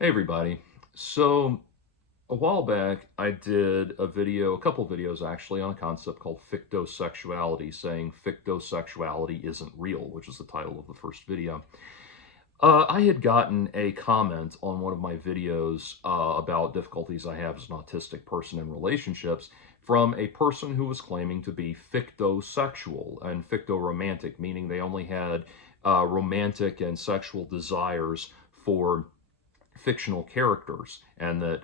Hey everybody. So a while back I did a couple videos actually on a concept called fictosexuality, saying fictosexuality isn't real, which is the title of the first video. I had gotten a comment on one of my videos about difficulties I have as an autistic person in relationships from a person who was claiming to be fictosexual and fictoromantic, meaning they only had romantic and sexual desires for fictional characters, and that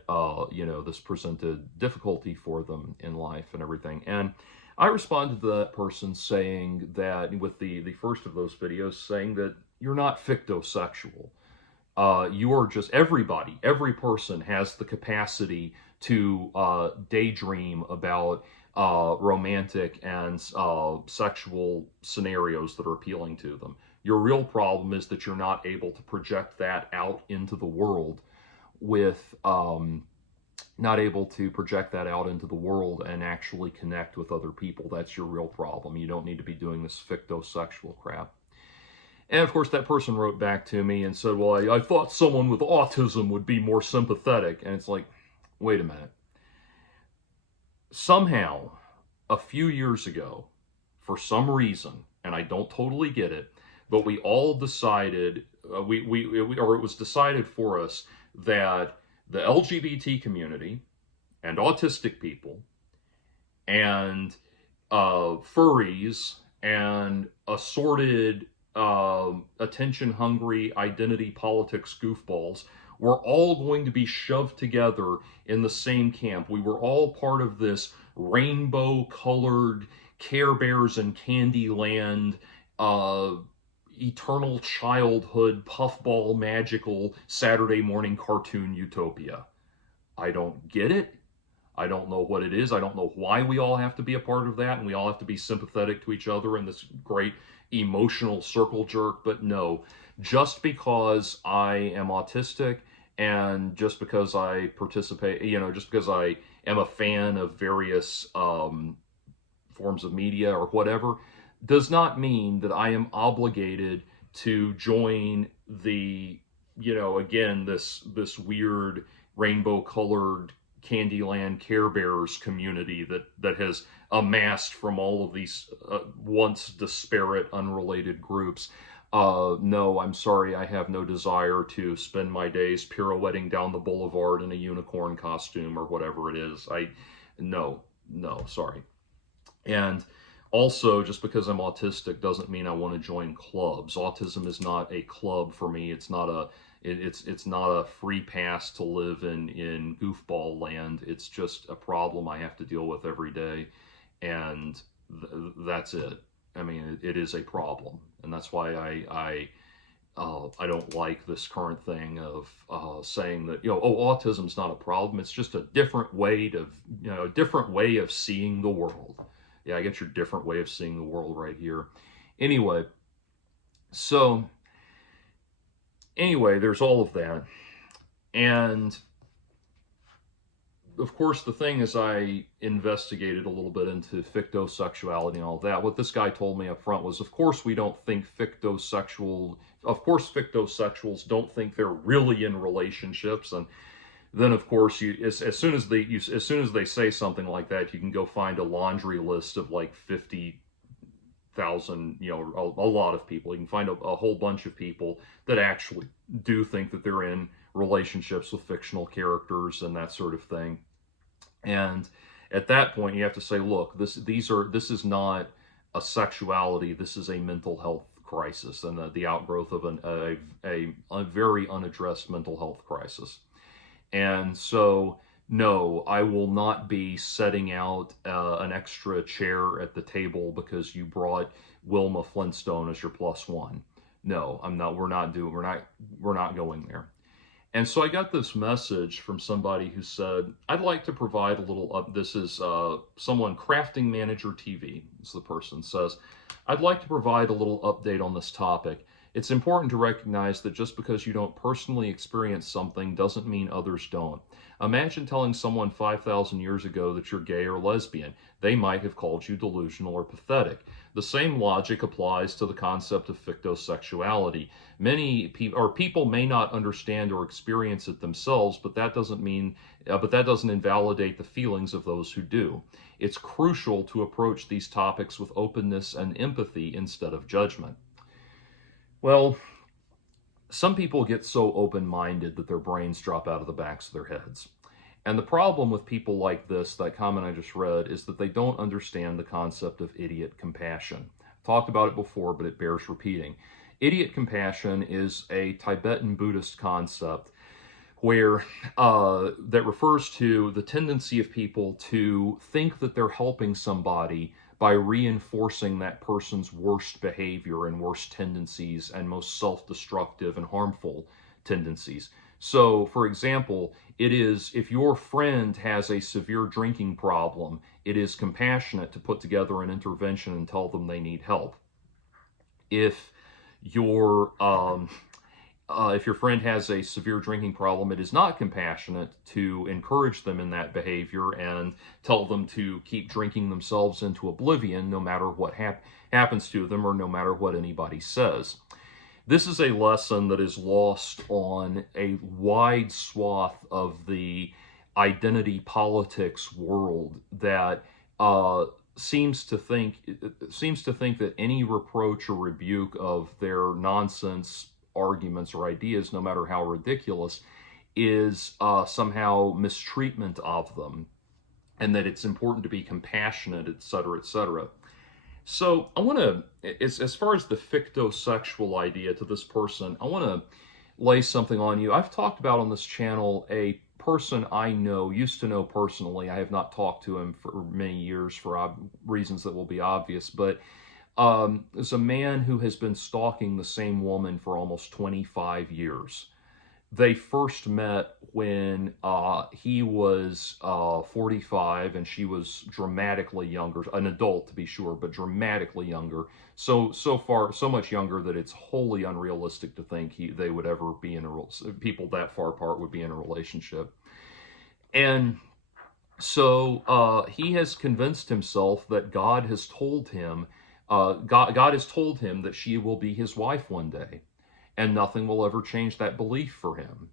this presented difficulty for them in life and everything. And I responded to that person saying that, with the first of those videos, saying that you're not fictosexual. You are just everybody. Every person has the capacity to daydream about romantic and sexual scenarios that are appealing to them. Your real problem is that you're not able to project that out into the world with not able to project that out into the world and actually connect with other people. That's your real problem. You don't need to be doing this fictosexual crap. And of course, that person wrote back to me and said, well, I thought someone with autism would be more sympathetic. And it's like, wait a minute. Somehow, a few years ago, for some reason, and I don't totally get it, but we all decided, or it was decided for us, that the LGBT community and autistic people and furries and assorted attention-hungry identity politics goofballs were all going to be shoved together in the same camp. We were all part of this rainbow-colored Care Bears and Candyland eternal childhood puffball magical Saturday morning cartoon utopia. I don't get it. I don't know what it is. I don't know why we all have to be a part of that and we all have to be sympathetic to each other in this great emotional circle jerk. But no, just because I am autistic and just because I participate, just because I am a fan of various forms of media or whatever, does not mean that I am obligated to join the, again, this weird rainbow colored Candyland Care Bears community that has amassed from all of these once disparate, unrelated groups. No, I'm sorry, I have no desire to spend my days pirouetting down the boulevard in a unicorn costume or whatever it is. No, no, sorry. And also, just because I'm autistic doesn't mean I want to join clubs. Autism is not a club for me. It's not it's not a free pass to live in goofball land. It's just a problem I have to deal with every day, and that's it. I mean, it is a problem, and that's why I don't like this current thing of saying that, autism's not a problem. It's just a different way to, a different way of seeing the world. Yeah, I get your different way of seeing the world right here. Anyway, so there's all of that. And of course, the thing is, I investigated a little bit into fictosexuality and all that. What this guy told me up front was, of course, we don't think of course, fictosexuals don't think they're really in relationships. And then, of course, as soon as they say something like that, you can go find a laundry list of like 50,000, a lot of people. You can find a whole bunch of people that actually do think that they're in relationships with fictional characters and that sort of thing. And at that point, you have to say, look, this is not a sexuality. This is a mental health crisis and the outgrowth of a very unaddressed mental health crisis. And so, no, I will not be setting out an extra chair at the table because you brought Wilma Flintstone as your plus one. No, I'm not. We're not going there. And so I got this message from somebody who said, I'd like to provide a little, this is someone, Crafting Manager TV, as the person says, I'd like to provide a little update on this topic. It's important to recognize that just because you don't personally experience something doesn't mean others don't. Imagine telling someone 5,000 years ago that you're gay or lesbian. They might have called you delusional or pathetic. The same logic applies to the concept of fictosexuality. Many people may not understand or experience it themselves, but that doesn't invalidate the feelings of those who do. It's crucial to approach these topics with openness and empathy instead of judgment. Well, some people get so open-minded that their brains drop out of the backs of their heads. And the problem with people like this, that comment I just read, is that they don't understand the concept of idiot compassion. I've talked about it before, but it bears repeating. Idiot compassion is a Tibetan Buddhist concept where that refers to the tendency of people to think that they're helping somebody by reinforcing that person's worst behavior and worst tendencies and most self-destructive and harmful tendencies. So, for example, it is, if your friend has a severe drinking problem, it is compassionate to put together an intervention and tell them they need help. If your friend has a severe drinking problem, it is not compassionate to encourage them in that behavior and tell them to keep drinking themselves into oblivion no matter what happens to them or no matter what anybody says. This is a lesson that is lost on a wide swath of the identity politics world that seems to think that any reproach or rebuke of their nonsense arguments or ideas, no matter how ridiculous, is somehow mistreatment of them, and that it's important to be compassionate, etc., etc. So I want to, as far as the fictosexual idea to this person, I want to lay something on you. I've talked about on this channel a person I used to know personally. I have not talked to him for many years for reasons that will be obvious, but is a man who has been stalking the same woman for almost 25 years. They first met when he was 45 and she was dramatically younger, an adult to be sure, but dramatically younger. So much younger that it's wholly unrealistic to think they would ever be people that far apart would be in a relationship. And so he has convinced himself that God has told him, God has told him that she will be his wife one day, and nothing will ever change that belief for him.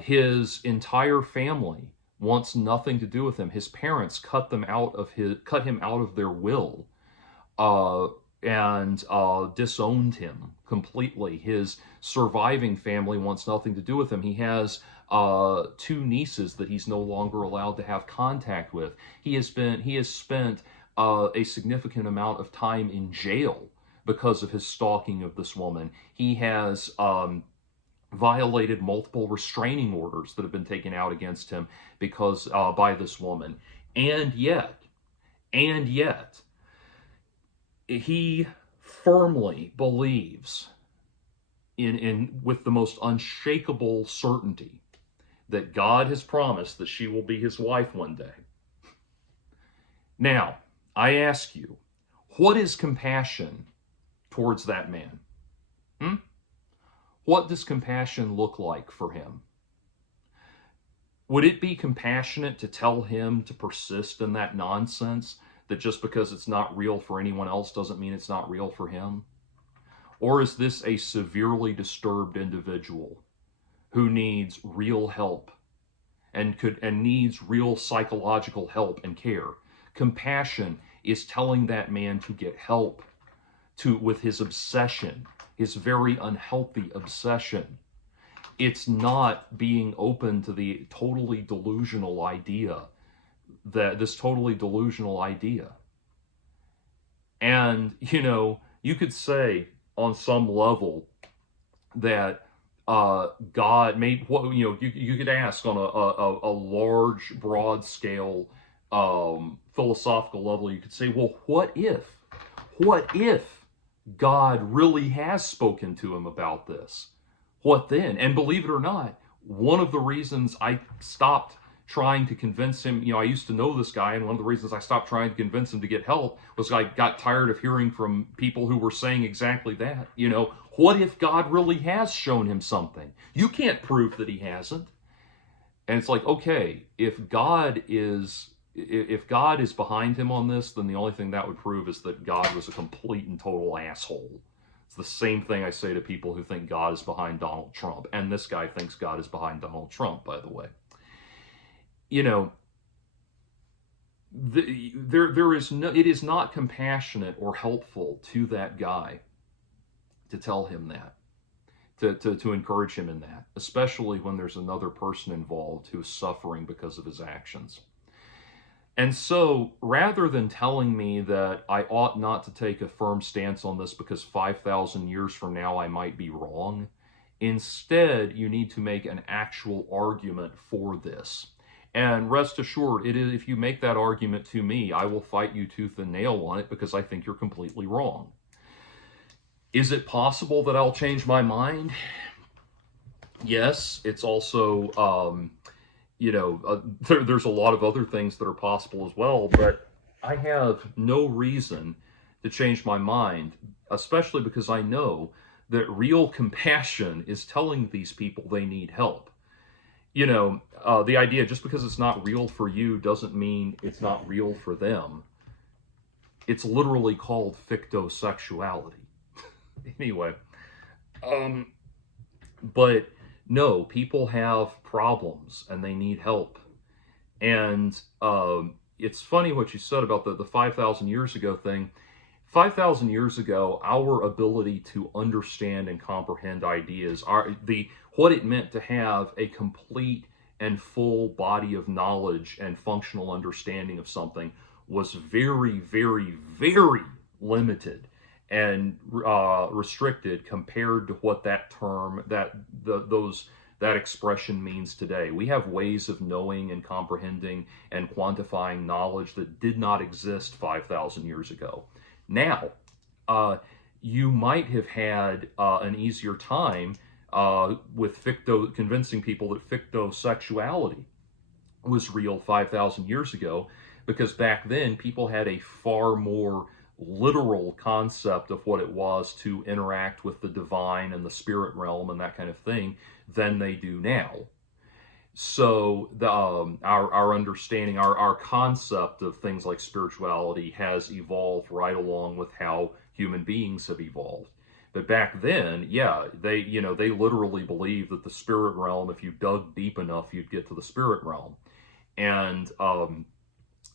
His entire family wants nothing to do with him. His parents cut him out of their will, and disowned him completely. His surviving family wants nothing to do with him. He has 2 nieces that he's no longer allowed to have contact with. He has spent a significant amount of time in jail because of his stalking of this woman. He has violated multiple restraining orders that have been taken out against him because by this woman. And yet, he firmly believes with the most unshakable certainty that God has promised that she will be his wife one day. Now, I ask you, what is compassion towards that man? What does compassion look like for him? Would it be compassionate to tell him to persist in that nonsense, that just because it's not real for anyone else doesn't mean it's not real for him? Or is this a severely disturbed individual who needs real help and needs real psychological help and care? Compassion is telling that man to get help with his obsession, his very unhealthy obsession. It's not being open to the totally delusional idea, this totally delusional idea. And, you could say on some level that God made, you could ask on a large, broad scale philosophical level, you could say, well, what if God really has spoken to him about this? What then? And believe it or not, one of the reasons I stopped trying to convince him, I used to know this guy, and one of the reasons I stopped trying to convince him to get help was I got tired of hearing from people who were saying exactly that. What if God really has shown him something? You can't prove that he hasn't. And it's like, okay, if God is if God is behind him on this, then the only thing that would prove is that God was a complete and total asshole. It's the same thing I say to people who think God is behind Donald Trump. And this guy thinks God is behind Donald Trump, by the way. You know, it is not compassionate or helpful to that guy to tell him that, to encourage him in that, especially when there's another person involved who is suffering because of his actions. And so, rather than telling me that I ought not to take a firm stance on this because 5,000 years from now I might be wrong, instead you need to make an actual argument for this. And rest assured, if you make that argument to me, I will fight you tooth and nail on it because I think you're completely wrong. Is it possible that I'll change my mind? Yes, it's also... there's a lot of other things that are possible as well, but I have no reason to change my mind, especially because I know that real compassion is telling these people they need help. The idea, just because it's not real for you doesn't mean it's not real for them. It's literally called fictosexuality. Anyway, but no, people have problems and they need help. And it's funny what you said about the 5,000 years ago thing. 5,000 years ago, our ability to understand and comprehend ideas, what it meant to have a complete and full body of knowledge and functional understanding of something was very, very, very limited and restricted compared to what that term, that expression means today. We have ways of knowing and comprehending and quantifying knowledge that did not exist 5,000 years ago. Now, you might have had an easier time with convincing people that fictosexuality was real 5,000 years ago, because back then people had a far more literal concept of what it was to interact with the divine and the spirit realm and that kind of thing than they do now. So our understanding, our concept of things like spirituality has evolved right along with how human beings have evolved. But back then, yeah, they literally believed that the spirit realm, if you dug deep enough, you'd get to the spirit realm. And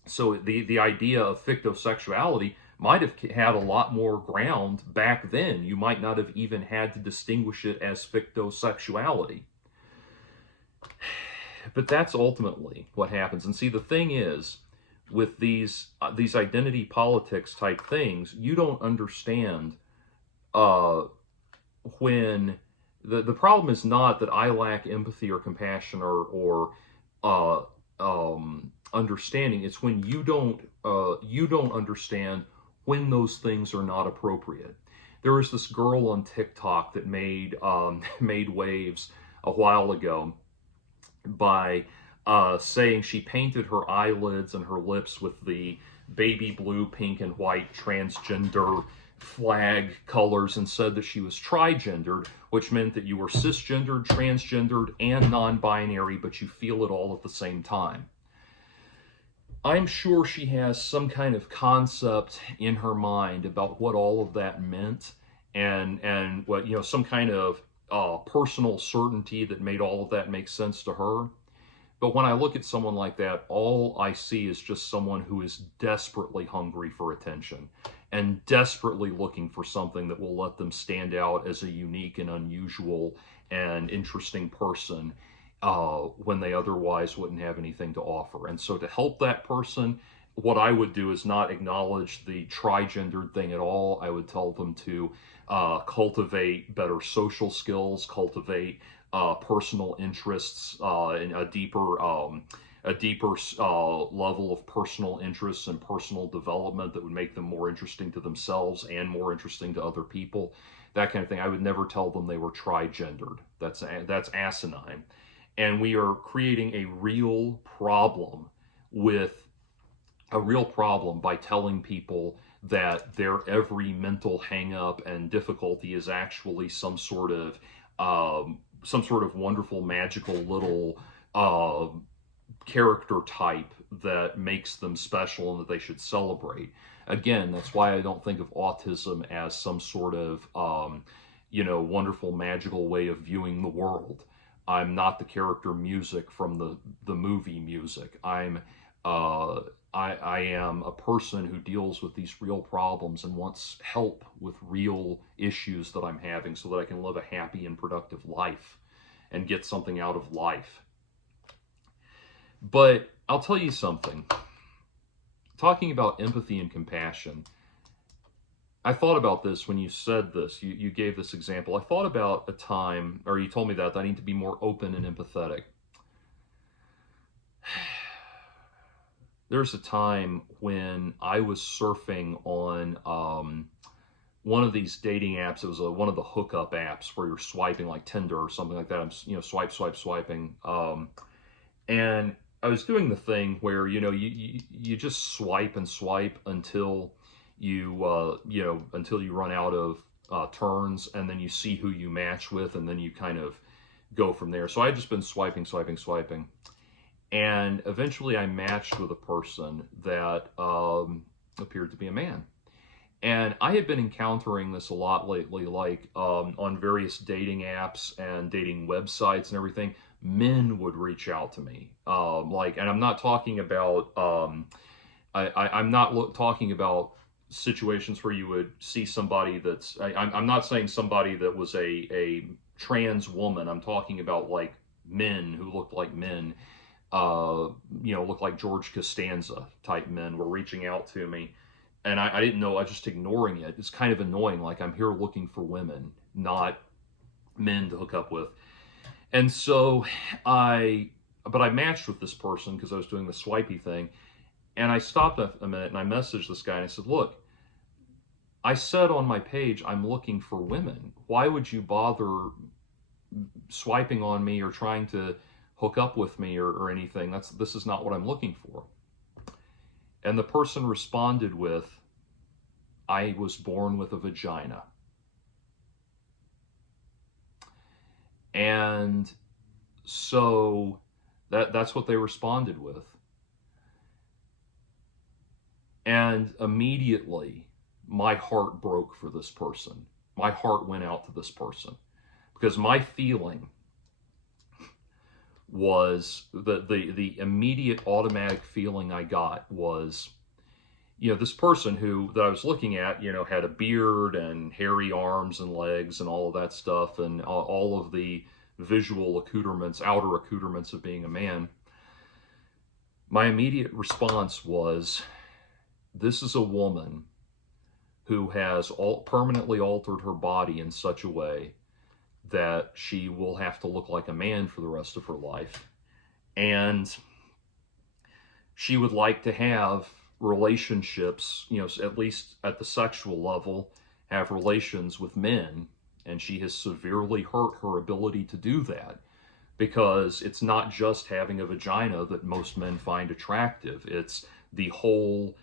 so the idea of fictosexuality might have had a lot more ground back then. You might not have even had to distinguish it as fictosexuality. But that's ultimately what happens. And see, the thing is, with these identity politics type things, you don't understand when the problem is not that I lack empathy or compassion or understanding. It's when you don't understand when those things are not appropriate. There was this girl on TikTok that made waves a while ago by saying she painted her eyelids and her lips with the baby blue, pink, and white transgender flag colors and said that she was trigendered, which meant that you were cisgendered, transgendered, and non-binary, but you feel it all at the same time. I'm sure she has some kind of concept in her mind about what all of that meant, and what, some kind of personal certainty that made all of that make sense to her. But when I look at someone like that, all I see is just someone who is desperately hungry for attention and desperately looking for something that will let them stand out as a unique and unusual and interesting person when they otherwise wouldn't have anything to offer. And so to help that person, what I would do is not acknowledge the trigendered thing at all. I would tell them to cultivate better social skills, cultivate personal interests, and a deeper level of personal interests and personal development that would make them more interesting to themselves and more interesting to other people. That kind of thing. I would never tell them they were trigendered. That's asinine. And we are creating a real problem by telling people that their every mental hang-up and difficulty is actually some sort of wonderful, magical little character type that makes them special and that they should celebrate. Again, that's why I don't think of autism as some sort of, wonderful, magical way of viewing the world. I'm not the character Music from the movie Music. Uh, I am a person who deals with these real problems and wants help with real issues that I'm having so that I can live a happy and productive life and get something out of life. But I'll tell you something. Talking about empathy and compassion, I thought about this when you said this. You gave this example. I thought about a time, or you told me that I need to be more open and empathetic. There's a time when I was surfing on one of these dating apps. It was one of the hookup apps where you're swiping, like Tinder or something like that. I'm swiping. And I was doing the thing where you just swipe and swipe until until you run out of turns, and then you see who you match with, and then you kind of go from there. So I had just been swiping, and eventually I matched with a person that appeared to be a man. And I had been encountering this a lot lately, like on various dating apps and dating websites and everything. Men would reach out to me, and I'm not talking about, I'm not talking about situations where you would see somebody that's, I'm not saying somebody that was a trans woman. I'm talking about like men who looked like men, looked like George Costanza type men were reaching out to me. And I didn't know, I was just ignoring it. It's kind of annoying. Like, I'm here looking for women, not men to hook up with. And so I matched with this person because I was doing the swipey thing. And I stopped a minute and I messaged this guy and I said, look, I said on my page, I'm looking for women. Why would you bother swiping on me or trying to hook up with me or anything? This is not what I'm looking for. And the person responded with, I was born with a vagina. And so that's what they responded with. And immediately my heart broke for this person. My heart went out to this person because my feeling was the immediate automatic feeling I got was, this person that I was looking at, had a beard and hairy arms and legs and all of that stuff and all of the visual accoutrements, outer accoutrements of being a man. My immediate response was, this is a woman who has permanently altered her body in such a way that she will have to look like a man for the rest of her life. And she would like to have relationships, at least at the sexual level, have relations with men. And she has severely hurt her ability to do that because it's not just having a vagina that most men find attractive. It's the whole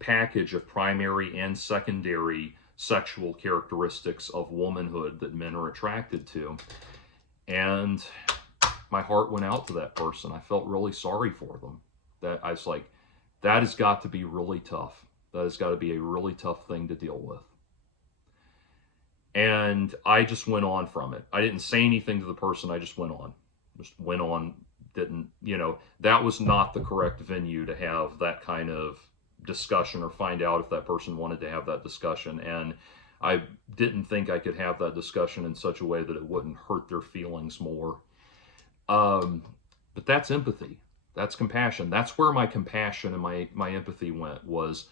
package of primary and secondary sexual characteristics of womanhood that men are attracted to. And my heart went out to that person. I felt really sorry for them. That I was like, that has got to be really tough. That has got to be a really tough thing to deal with. And I just went on from it. I didn't say anything to the person. I just went on. Didn't, that was not the correct venue to have that kind of discussion or find out if that person wanted to have that discussion. And I didn't think I could have that discussion in such a way that it wouldn't hurt their feelings more. But that's empathy. That's compassion. That's where my compassion and my empathy went was,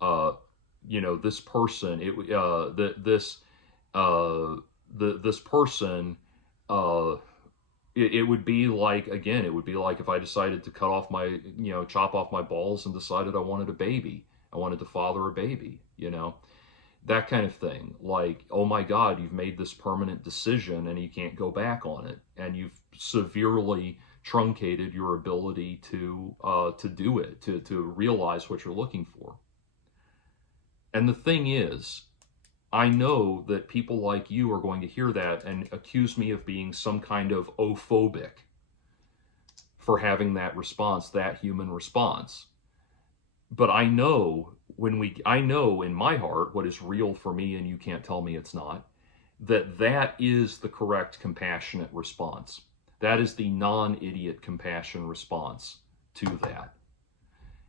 this person, this person, it would be like, again, it would be like if I decided to chop off my balls and decided I wanted a baby. I wanted to father a baby, that kind of thing. Like, oh my God, you've made this permanent decision and you can't go back on it. And you've severely truncated your ability to do it, to realize what you're looking for. And the thing is, I know that people like you are going to hear that and accuse me of being some kind of ophobic for having that response, that human response. But I know I know in my heart what is real for me, and you can't tell me it's not, that is the correct compassionate response. That is the non-idiot compassion response to that.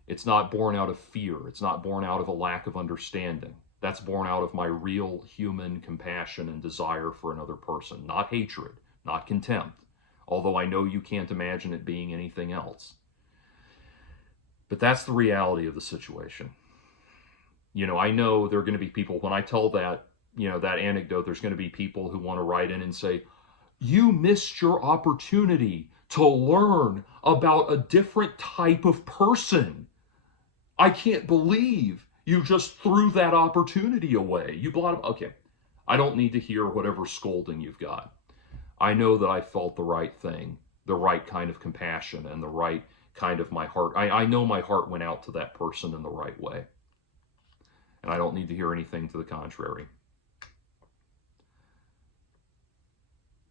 It's not born out of fear. It's not born out of a lack of understanding. That's born out of my real human compassion and desire for another person, not hatred, not contempt, although I know you can't imagine it being anything else. But that's the reality of the situation. I know there are going to be people, when I tell that, that anecdote, there's going to be people who want to write in and say, you missed your opportunity to learn about a different type of person. I can't believe you just threw that opportunity away. You blot. Okay, I don't need to hear whatever scolding you've got. I know that I felt the right thing, the right kind of compassion, and the right kind of my heart. I know my heart went out to that person in the right way. And I don't need to hear anything to the contrary.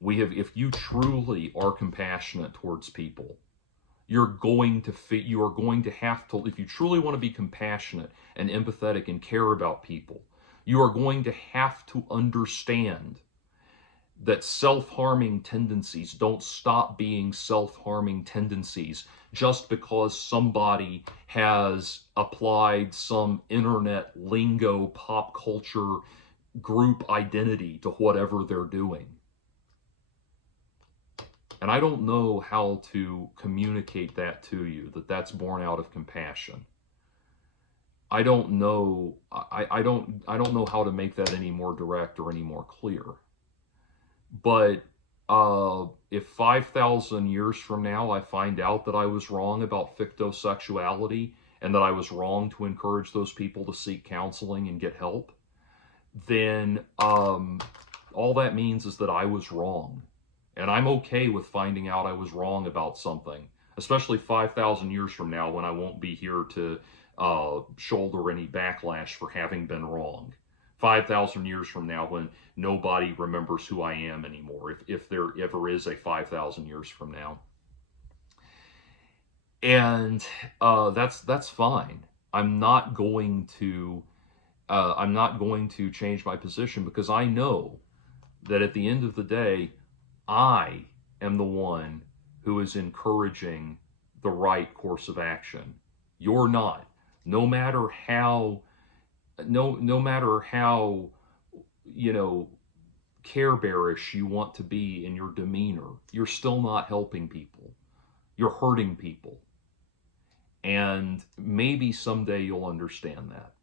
If you truly are compassionate towards people, you are going to have to, if you truly want to be compassionate and empathetic and care about people, you are going to have to understand that self-harming tendencies don't stop being self-harming tendencies just because somebody has applied some internet lingo, pop culture, group identity to whatever they're doing. And I don't know how to communicate that to you, that's born out of compassion. I don't know how to make that any more direct or any more clear. But if 5,000 years from now I find out that I was wrong about fictosexuality and that I was wrong to encourage those people to seek counseling and get help, then all that means is that I was wrong. And I'm okay with finding out I was wrong about something, especially 5,000 years from now when I won't be here to shoulder any backlash for having been wrong. 5,000 years from now when nobody remembers who I am anymore, if there ever is a 5,000 years from now. And that's fine. I'm not going to change my position, because I know that at the end of the day, I am the one who is encouraging the right course of action. You're not. No matter how care bearish you want to be in your demeanor, you're still not helping people. You're hurting people. And maybe someday you'll understand that.